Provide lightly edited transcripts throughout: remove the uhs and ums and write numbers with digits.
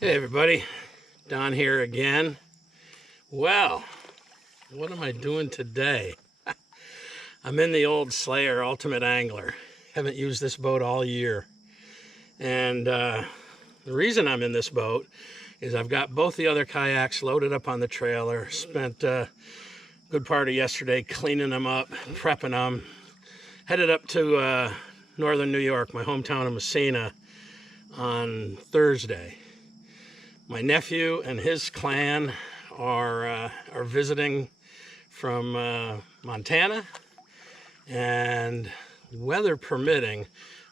Hey everybody, Don here again. Well, what am I doing today? I'm in the old Slayer Ultimate Angler. Haven't used this boat all year. And the reason I'm in this boat is I've got both the other kayaks loaded up on the trailer. Spent a good part of yesterday cleaning them up, prepping them. Headed up to northern New York, my hometown of Messina, on Thursday. My nephew and his clan are visiting from Montana, and weather permitting,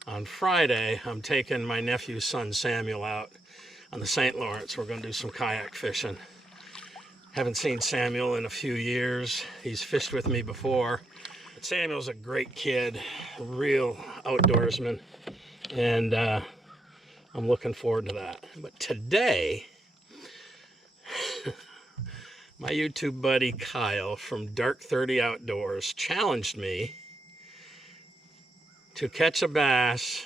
on Friday I'm taking my nephew's son Samuel out on the St. Lawrence. We're going to do some kayak fishing. Haven't seen Samuel in a few years. He's fished with me before. But Samuel's a great kid, a real outdoorsman, and I'm looking forward to that. But today, my YouTube buddy Kyle from Dark 30 Outdoors challenged me to catch a bass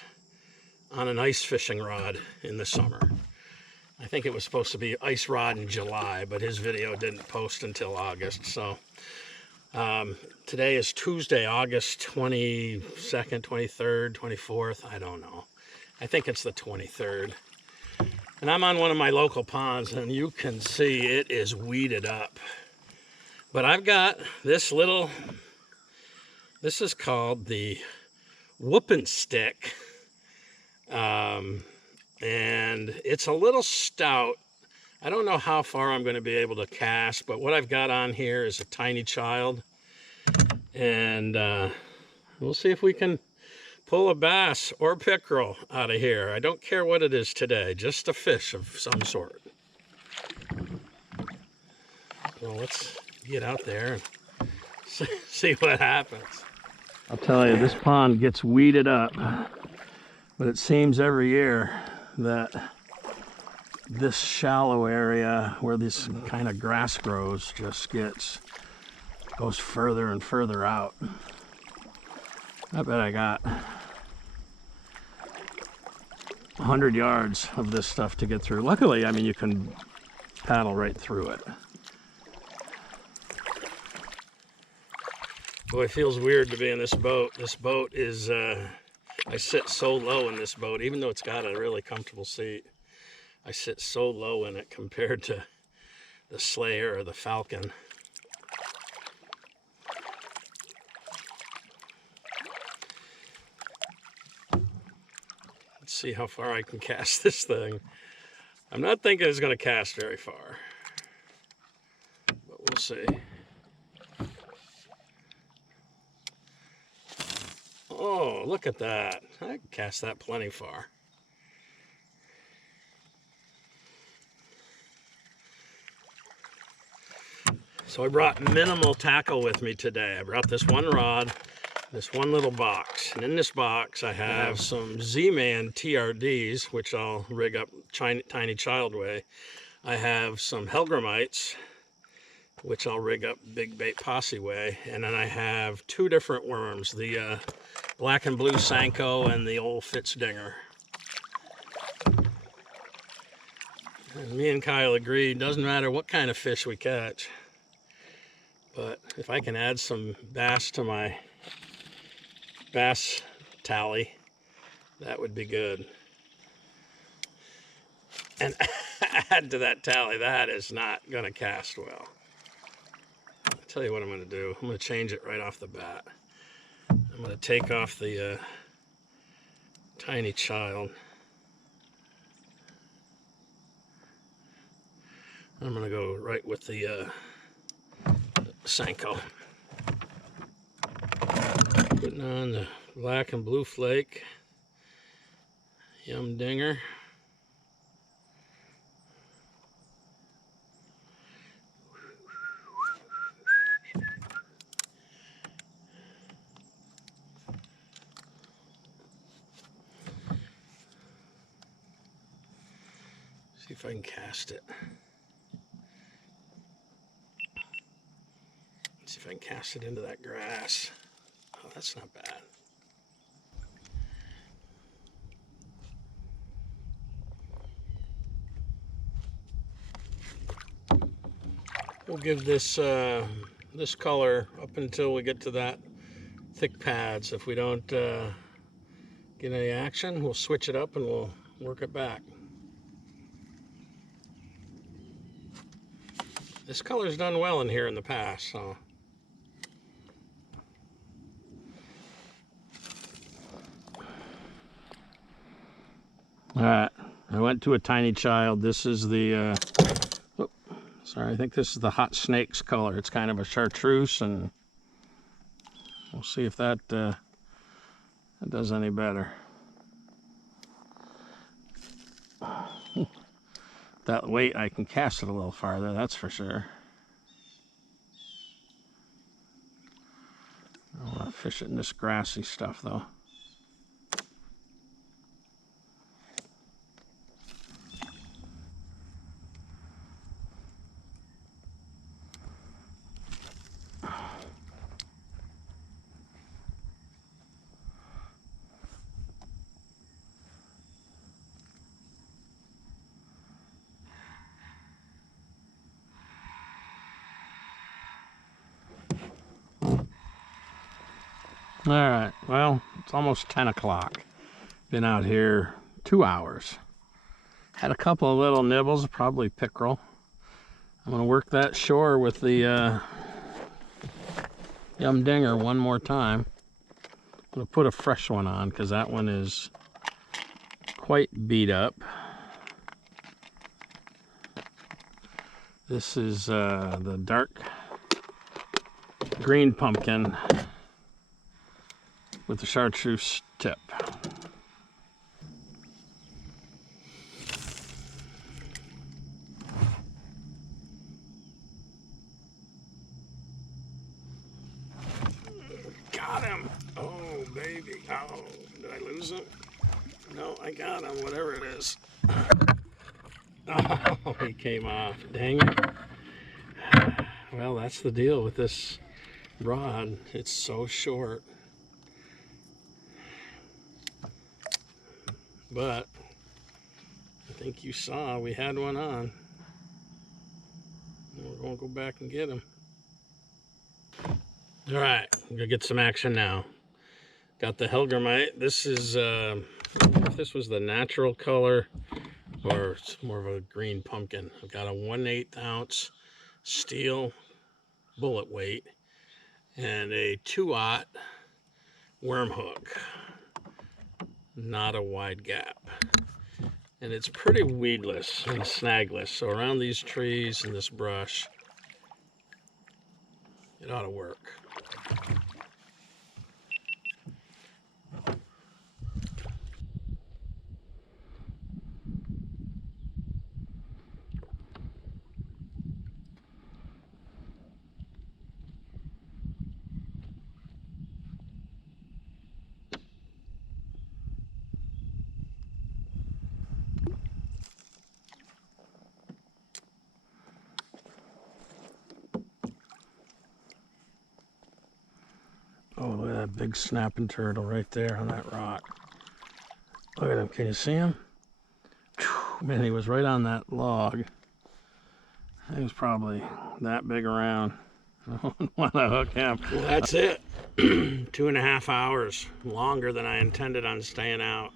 on an ice fishing rod in the summer. I think it was supposed to be ice rod in July, but his video didn't post until August. So today is Tuesday, August 22nd, 23rd, 24th. I don't know. I think it's the 23rd. And I'm on one of my local ponds, and you can see it is weeded up. But I've got this this is called the whooping stick. And it's a little stout. I don't know how far I'm going to be able to cast, but what I've got on here is a tiny child. And we'll see if we can pull a bass or pickerel out of here. I don't care what it is today, just a fish of some sort. Well, let's get out there and see what happens. I'll tell you, this pond gets weeded up, but it seems every year that this shallow area where this kind of grass grows just goes further and further out. I bet I got 100 yards of this stuff to get through. Luckily, I mean, you can paddle right through it. Boy, it feels weird to be in this boat. This boat is, I sit so low in this boat, even though it's got a really comfortable seat. I sit so low in it compared to the Slayer or the Falcon. Let's see how far I can cast this thing. I'm not thinking it's going to cast very far, but we'll see. Oh, look at that. I can cast that plenty far. So I brought minimal tackle with me today. I brought this one rod, this one little box. And in this box I have some Z-Man TRDs, which I'll rig up tiny child way. I have some Helgramites, which I'll rig up big bait posse way. And then I have two different worms, the black and blue Sanko and the old Fitz-Dinger. And me and Kyle agreed, doesn't matter what kind of fish we catch, but if I can add some bass to my bass tally, that would be good. And add to that tally, that is not going to cast well. I'll tell you what I'm going to do. I'm going to change it right off the bat. I'm going to take off the tiny child. I'm going to go right with the Sanko. Putting on the black and blue flake Yum Dinger. See if I can cast it. See if I can cast it into that grass. Oh, that's not bad. We'll give this this color up until we get to that thick pads. If we don't get any action, we'll switch it up and we'll work it back. This color's done well in here in the past, so. All right, I went to a tiny child. This is the, sorry, I think this is the hot snakes color. It's kind of a chartreuse, and we'll see if that does any better. That weight, I can cast it a little farther, that's for sure. I don't want to fish it in this grassy stuff, though. All right, well, it's almost 10 o'clock. Been out here 2 hours. Had a couple of little nibbles, probably pickerel. I'm gonna work that shore with the yum dinger one more time. I'm gonna put a fresh one on because that one is quite beat up. This is the dark green pumpkin with the chartreuse tip. Got him! Oh, baby. Oh, did I lose him? No, I got him, whatever it is. Oh, he came off. Dang it. Well, that's the deal with this rod. It's so short. But I think you saw we had one on. We're going to go back and get him. All right, I'm gonna get some action now. Got the Helgramite. This is, if this was the natural color, or it's more of a green pumpkin. I've got a 1/8 ounce steel bullet weight and a 2/0 worm hook. Not a wide gap. And it's pretty weedless and snagless. So around these trees and this brush, it ought to work. Oh, look at that big snapping turtle right there on that rock. Look at him. Can you see him? Whew, man, he was right on that log. He was probably that big around. I don't want to hook him. Well, that's it. 2.5 hours. Longer than I intended on staying out.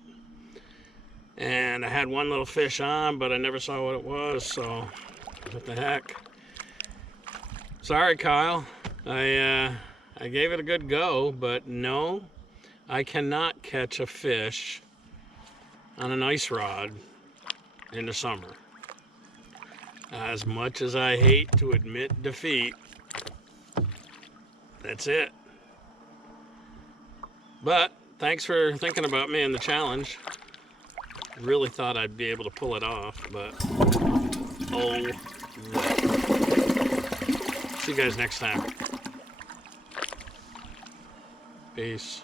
And I had one little fish on, but I never saw what it was, so what the heck. Sorry, Kyle. I gave it a good go, but no, I cannot catch a fish on an ice rod in the summer. As much as I hate to admit defeat, that's it. But thanks for thinking about me and the challenge. Really thought I'd be able to pull it off, but oh well. See you guys next time. Peace.